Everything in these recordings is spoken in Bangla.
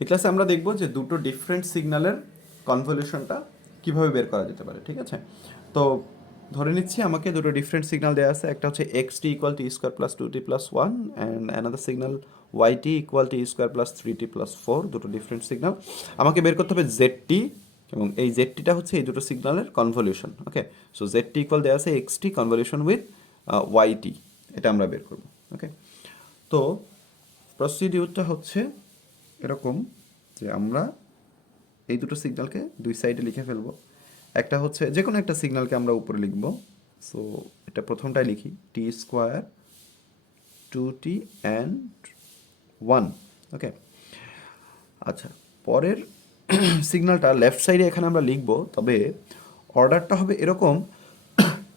এই ক্লাসে আমরা দেখব যে দুটো ডিফারেন্ট সিগন্যালের কনভলিউশনটা কিভাবে বের করা যেতে পারে, ঠিক আছে? তো ধরে নিচ্ছি আমাকে দুটো ডিফারেন্ট সিগন্যাল দেওয়া আছে, একটা হচ্ছে x t equal t square plus two t plus one and another signal y t equal t square plus three t plus four, দুটো ডিফারেন্ট সিগন্যাল। আমাকে বের করতে হবে জেড টি, এবং এই জেড টিটা হচ্ছে এই দুটো সিগন্যালের convolution. Okay, so Z T equal দেওয়া আছে X T convolution with Y T, এটা আমরা বের করবো। ওকে, তো প্রসিডিউরটা হচ্ছে এরকম যে আমরা এই দুটো সিগন্যালকে দুই সাইডে লিখে ফেলবো। একটা হচ্ছে যে কোনো একটা সিগন্যালকে আমরা উপরে লিখব। সো এটা প্রথমটাই লিখি, T square two T and one. Okay, আচ্ছা, পরের সিগন্যালটা লেফট সাইডে এখানে আমরা লিখব, তবে অর্ডারটা হবে এরকম,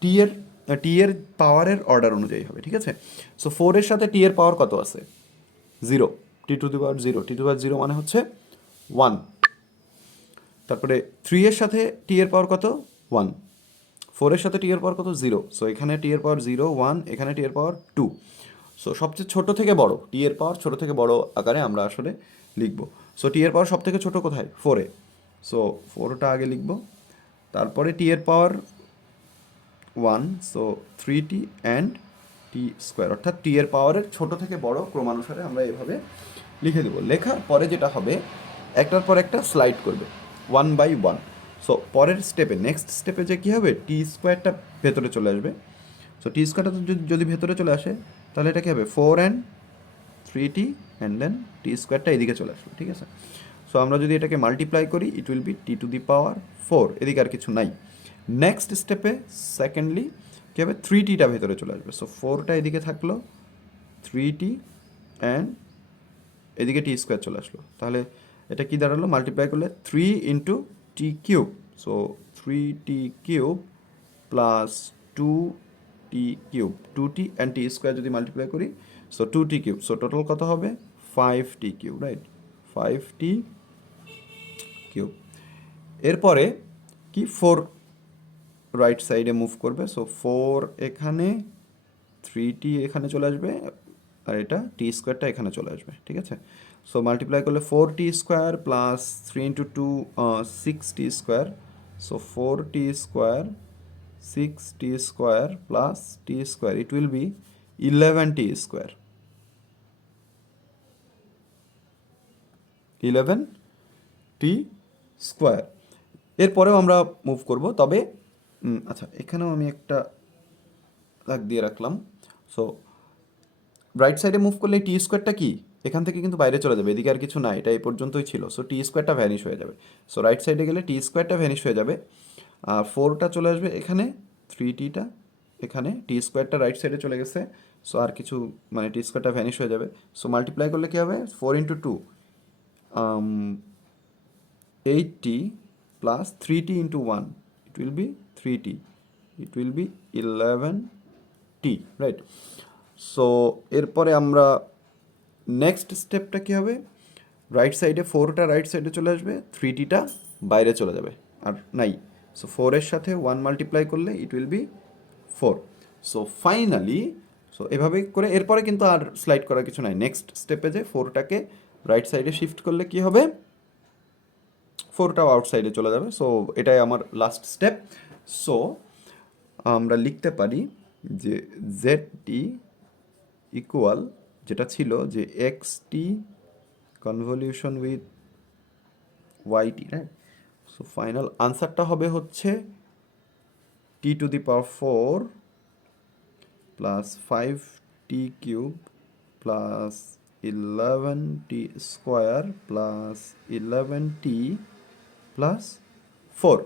টি এর পাওয়ারের অর্ডার অনুযায়ী হবে, ঠিক আছে? সো ফোরের সাথে টি এর পাওয়ার কত আছে? Zero, T to the power zero, T to the power zero মানে হচ্ছে ওয়ান। তারপরে থ্রি এর সাথে টি এর পাওয়ার কত? ওয়ান। ফোরের সাথে টি এর পাওয়ার কত? জিরো। সো এখানে টি এর পাওয়ার জিরো, ওয়ান, এখানে টি এর পাওয়ার টু। সো সবচেয়ে ছোট থেকে বড়, টি এর পাওয়ার ছোট থেকে বড় আকারে আমরা আসলে লিখব। সো টি এর পাওয়ার সব থেকে ছোট কোথায়? ফোরে। সো ফোরটা আগে লিখব, তারপরে টি এর power one, so three T and t square, অর্থাৎ টি এর পাওয়ারের ছোট থেকে বড় ক্রমানুসারে আমরা এভাবে লিখে দেবো। লেখার পরে যেটা হবে, একটার পর একটা স্লাইড করবে ওয়ান বাই ওয়ান। সো পরের স্টেপে, নেক্সট স্টেপে যে কী হবে, টি স্কোয়ারটা ভেতরে চলে আসবে। সো টি স্কোয়ারটা যদি ভেতরে চলে আসে, তাহলে এটা কী হবে, four and three T and then T স্কোয়ারটা এদিকে চলে আসবে, ঠিক আছে? সো আমরা যদি এটাকে মাল্টিপ্লাই করি, it will be t to the power four, এদিকে আর কিছু নাই। নেক্সট স্টেপে সেকেন্ডলি কী হবে, থ্রি টিটা ভেতরে চলে আসবে। সো ফোরটা এদিকে থাকলো, থ্রি টি অ্যান্ড এদিকে টি স্কোয়ার চলে আসলো। তাহলে এটা কি দাঁড়ালো, মাল্টিপ্লাই করলে three into t cube. So three t cube plus two t cube, two T and t square যদি মাল্টিপ্লাই করি, so two t cube. So total কত হবে? ফাইভ টি কিউব, রাইট? ফাইভ টি কিউব। এরপরে কি, ফোর রাইট সাইডে মুভ করবে। সো ফোর এখানে, থ্রি টি এখানে চলে আসবে, আর এটা টি স্কোয়ারটা এখানে চলে আসবে, ঠিক আছে? সো মাল্টিপ্লাই করলে four t square plus three into two, six t square. So four t square, six t square plus t square, it will be eleven T square, eleven T square. এরপরেও আমরা মুভ করব, তবে আচ্ছা, এখানেও আমি একটা দাগ দিয়ে রাখলাম। সো রাইট সাইডে মুভ করলে টি স্কোয়ারটা কি, এখান থেকে কিন্তু বাইরে চলে যাবে, এদিকে আর কিছু না, এটা এই পর্যন্তই ছিল। সো টি স্কোয়ারটা ভ্যানিশ হয়ে যাবে। সো রাইট সাইডে গেলে টি স্কোয়ারটা ভ্যানিশ হয়ে যাবে, আর ফোরটা চলে আসবে এখানে, থ্রি টিটা এখানে, টি স্কোয়ারটা রাইট সাইডে চলে গেছে। সো আর কিছু, মানে টি স্কোয়ারটা ভ্যানিশ হয়ে যাবে। সো মাল্টিপ্লাই করলে কী হবে, four into two, eight t plus three t into one, it will be three t, it will be eleven t, right? So এরপরে আমরা নেক্সট স্টেপটা কী হবে, রাইট সাইডে ফোরটা রাইট সাইডে চলে আসবে, থ্রি টিটা বাইরে চলে যাবে, আর নাই। সো ফোরের সাথে ওয়ান মাল্টিপ্লাই করলে ইট will B four. So finally, so এভাবে করে এরপরে কিন্তু আর স্লাইড করার কিছু নাই। নেক্সট স্টেপে যে ফোরটাকে রাইট সাইডে শিফট করলে কি হবে, ফোরটাও আউটসাইডে চলে যাবে। সো এটাই আমার লাস্ট স্টেপ। সো আমরা লিখতে পারি যে জেড টি ইকুয়াল, যেটা ছিল যে X T convolution with Y T, right? So final আনসারটা হবে হচ্ছে T to the power four plus five T cube plus eleven T square plus eleven T plus four.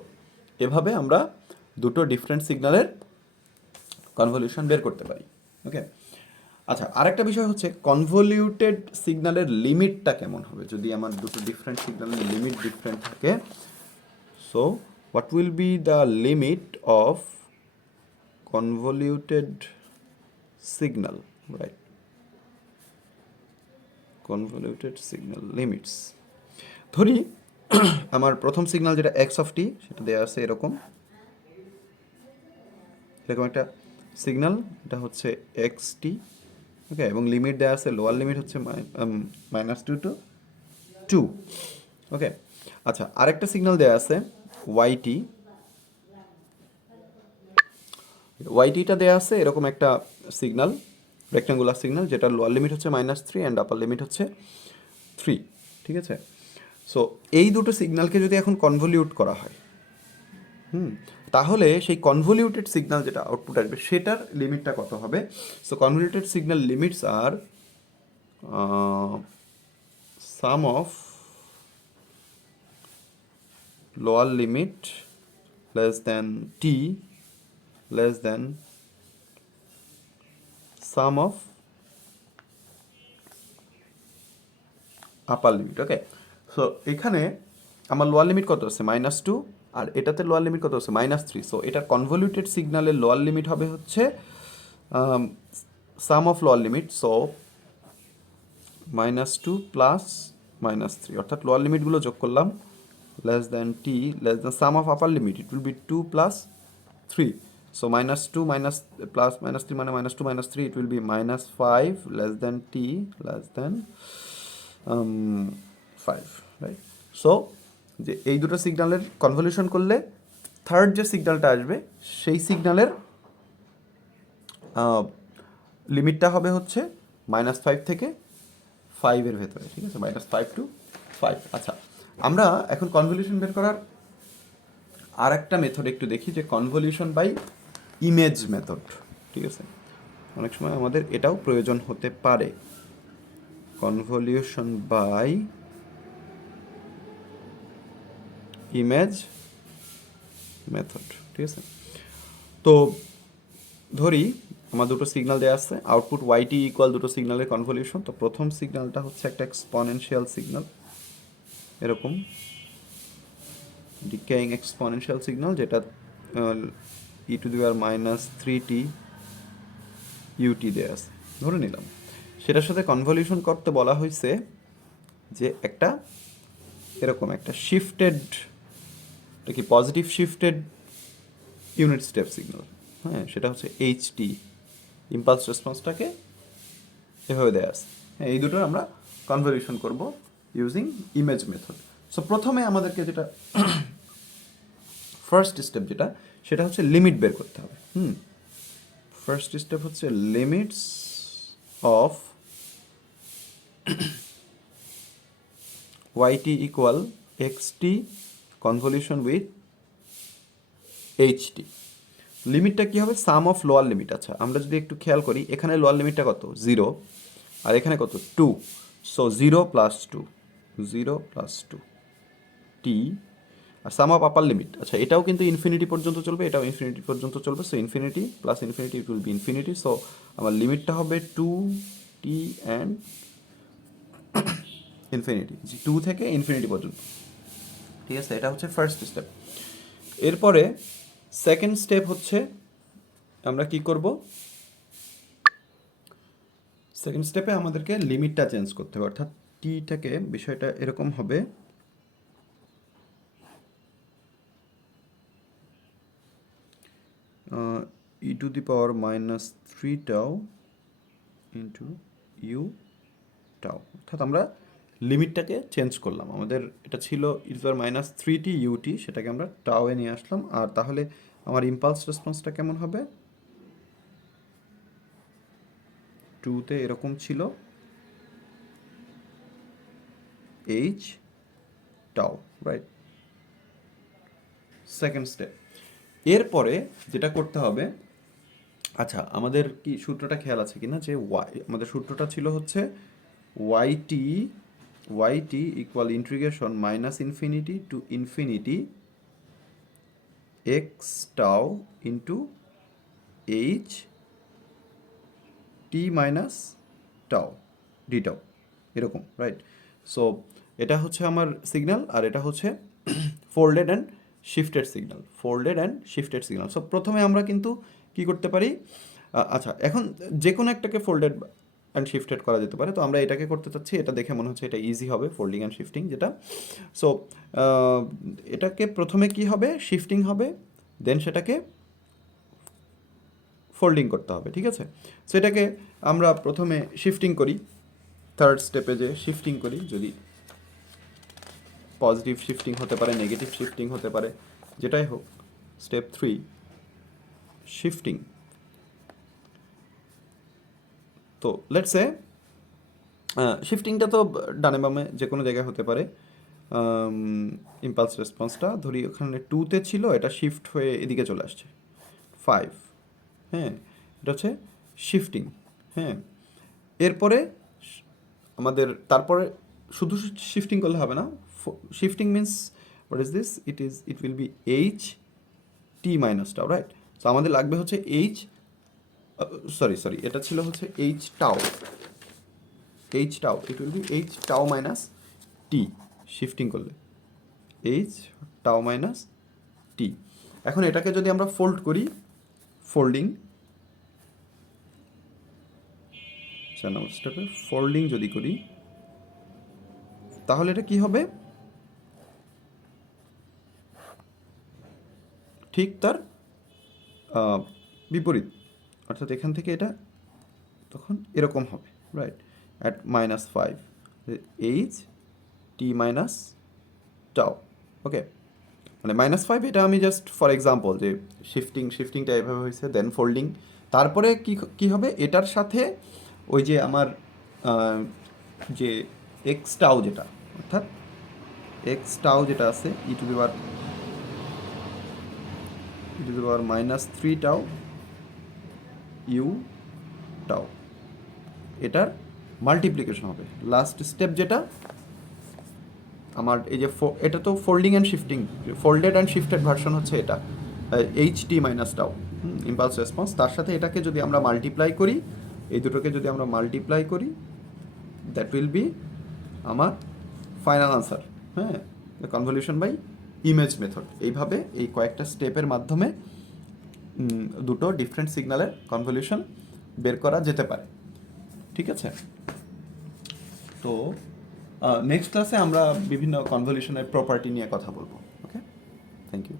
এভাবে আমরা দুটো ডিফারেন্ট সিগন্যালের কনভলিউশন বের করতে পারি। ওকে, আচ্ছা, আরেকটা বিষয় হচ্ছে কনভলিউটেড সিগন্যালের লিমিটটা কেমন হবে যদি আমার দুটো ডিফারেন্ট সিগন্যালের লিমিট ডিফারেন্ট থাকে। So what will be the limit of convoluted signal, right? convoluted signal limits, ধরি আমার প্রথম সিগন্যাল যেটা এক্স অফ টি, সেটা দেওয়া আছে এরকম, এরকম একটা সিগন্যাল, এটা হচ্ছে এক্স টি। ওকে, এবং লিমিট দেওয়া আছে, লোয়ার লিমিট হচ্ছে মাইনাস টু টু টু। ওকে, আচ্ছা আরেকটা সিগন্যাল দেওয়া আছে ওয়াইটি। ওয়াইটিটা দেওয়া আছে এরকম একটা সিগন্যাল, রেক্ট্যাঙ্গুলার সিগন্যাল, যেটার লোয়ার লিমিট হচ্ছে -3 অ্যান্ড আপার লিমিট হচ্ছে 3, ঠিক আছে? সো এই দুটো সিগন্যালকে যদি এখন কনভলিউট করা হয়, তাহলে সেই কনভলিউটেড সিগন্যাল যেটা আউটপুট আসবে সেটার লিমিটটা কত হবে? So convoluted signal limits are sum of lower limit less than T less than sum of upper limit. Okay, so এখানে আমার লোয়ার লিমিট কত আছে? -2, আর এটাতে লোয়ার লিমিট কত আছে? -3। সো এটার কনভলিউটেড সিগন্যালের লোয়ার লিমিট হবে হচ্ছে sum of lower limit, so -2 plus -3, অর্থাৎ লোয়ার লিমিটগুলো যোগ করলাম, less than T less than sum of upper limit, it will be 2 plus 3। So -2 minus plus -3 মানে -2 -3, it will be -5 less than t less than 5, right? So যে এই দুটো সিগন্যালের কনভলিউশন করলে থার্ড যে সিগন্যালটা আসবে সেই সিগন্যালের লিমিটটা হবে হচ্ছে -5 থেকে 5-এর ভেতরে, ঠিক আছে? -5 to 5। আচ্ছা, আমরা এখন কনভলিউশন বের করার আর একটা মেথড একটু দেখি, যে কনভলিউশন বাই ইমেজ মেথড, ঠিক আছে? অনেক সময় আমাদের এটাও প্রয়োজন হতে পারে, কনভলিউশন বাই ইমেজ মেথড, ঠিক আছে? তো ধরি আমার দুটো সিগন্যাল দেওয়া আছে, আউটপুট ওয়াইটি ইকুয়াল দুটো সিগন্যালের কনভলিউশন। তো প্রথম সিগন্যালটা হচ্ছে একটা এক্সপনেনশিয়াল সিগন্যাল, এরকম ডিকেইং এক্সপনেনশিয়াল সিগন্যাল, যেটা e⁻³ ut দেওয়া আছে, ধরে নিলাম। সেটার সাথে কনভলিউশন করতে বলা হয়েছে যে একটা এরকম একটা শিফটেড, এটা কি positive shifted unit step signal, হ্যাঁ, সেটা হচ্ছে এইচটি, ইম্পালস রেসপন্সটাকে এভাবে দেওয়া আছে। হ্যাঁ, এই দুটোর আমরা কনভলিউশন করব ইউজিং ইমেজ মেথড। সো প্রথমে আমাদেরকে যেটা ফার্স্ট স্টেপ যেটা, সেটা হচ্ছে লিমিট বের করতে হবে। ফার্স্ট স্টেপ হচ্ছে limits of yt equal xt convolution with h t. লিমিটটা কী হবে? Sum of lower limit. আচ্ছা, আমরা যদি একটু খেয়াল করি, এখানে লোয়ার লিমিটটা কত? 0, আর এখানে কত? 2। So 0 + 2, 0 + 2 t, are sum of upper limit. আচ্ছা, এটাও কিন্তু ইনফিনিটি পর্যন্ত চলবে, এটাও ইনফিনিটি পর্যন্ত চলবে। So infinity plus infinity, it will B infinity. So আমার লিমিটটা হবে 2t অ্যান্ড ইনফিনিটি, 2 থেকে ইনফিনিটি পর্যন্ত, ঠিক আছে? এটা হচ্ছে ফার্স্ট স্টেপ। এরপরে সেকেন্ড স্টেপ হচ্ছে আমরা কি করব? সেকেন্ড স্টেপে আমাদেরকে লিমিটটা চেঞ্জ করতে হবে, অর্থাৎ টিটাকে, বিষয়টা এরকম হবে, e⁻³ tau into you tau, অর্থাৎ আমরা লিমিটটাকে চেঞ্জ করলাম। আমাদের এটা ছিল e⁻³ ut, সেটাকে আমরা টাউয়ে নিয়ে আসলাম। আর তাহলে আমার ইম্পালস রেসপন্সটা কেমন হবে? 2তে এরকম ছিল h tau, right? Second step. এরপরে যেটা করতে হবে, আচ্ছা আমাদের কি সূত্রটা খেয়াল আছে কিনা, যে আমাদের সূত্রটা ছিল হচ্ছে yt equal integration -∞ to infinity x tau into h t minus tau D tau, এরকম, রাইট? সো এটা হচ্ছে আমার সিগন্যাল, আর এটা হচ্ছে folded and shifted signal, folded and shifted signal. So প্রথমে আমরা কিন্তু কি করতে পারি? আচ্ছা, এখন যে কোনো একটাকে ফোল্ডেড অ্যান্ড শিফটেড করা যেতে পারে। তো আমরা এটাকে করতে চাচ্ছি, এটা দেখে মনে হচ্ছে এটা ইজি হবে, ফোল্ডিং অ্যান্ড শিফটিং যেটা। সো এটাকে প্রথমে কি হবে? শিফটিং হবে, দেন সেটাকে ফোল্ডিং করতে হবে, ঠিক আছে? সো এটাকে আমরা প্রথমে শিফটিং করি, থার্ড স্টেপে যে শিফটিং করি, যদি পজিটিভ শিফটিং হতে পারে, নেগেটিভ শিফটিং হতে পারে, যেটাই হোক। Step 3 shifting. তো লেটস সে শিফটিংটা তো ডানে বামে যে কোনো জায়গায় হতে পারে। ইম্পালস রেসপন্সটা ধরি ওখানে 2-তে ছিল, এটা শিফট হয়ে এদিকে চলে আসছে 5, হ্যাঁ, এটা হচ্ছে শিফটিং। হ্যাঁ, এরপরে আমাদের তারপরে শুধু শিফটিং করলে হবে না। Shifting means what is this, it will B H T minus টাও, রাইট? সো আমাদের লাগবে হচ্ছে এইচ, সরি এটা ছিল হচ্ছে এইচ টাও, ইট উইল বি এইচ টাও মাইনাস টি শিফটিং করলে, এইচ টাও মাইনাস টি। এখন এটাকে যদি আমরা ফোল্ড করি, ফোল্ডিং, স্টেপে ফোল্ডিং যদি করি, তাহলে এটা কি হবে, ঠিক তার বিপরীত, অর্থাৎ এখান থেকে এটা তখন এরকম হবে, right? At -5 H T minus টাও, ওকে। মানে -5 এটা আমি জাস্ট ফর এক্সাম্পল যে শিফটিংটা এভাবে হয়েছে, দেন ফোল্ডিং, তারপরে কি হবে এটার সাথে ওই যে আমার যে এক্স টাও যেটা, অর্থাৎ এক্স টাও যেটা আছে ই টু দি পাওয়ার -3 টাও ইউ টাও, এটার মাল্টিপ্লিকেশন হবে। লাস্ট স্টেপ যেটা আমার এই যে এটা তো folding and shifting, folded and shifted version হচ্ছে এটা, এইচ টি মাইনাস টাও ইম্পালস রেসপন্স, তার সাথে এটাকে যদি আমরা মাল্টিপ্লাই করি, এই দুটোকে যদি আমরা মাল্টিপ্লাই করি, দ্যাট উইল বি আমার ফাইনাল আনসার। হ্যাঁ, কনভলিউশন বাই ইমেজ মেথড। এইভাবে এই কয়েকটা স্টেপের মাধ্যমে দুটো ডিফারেন্ট সিগন্যালের কনভলিউশন বের করা যেতে পারে। ঠিক আছে, তো নেক্সট ক্লাসে আমরা বিভিন্ন কনভলিউশনের প্রপার্টি নিয়ে কথা বলবো। ওকে, থ্যাংক ইউ।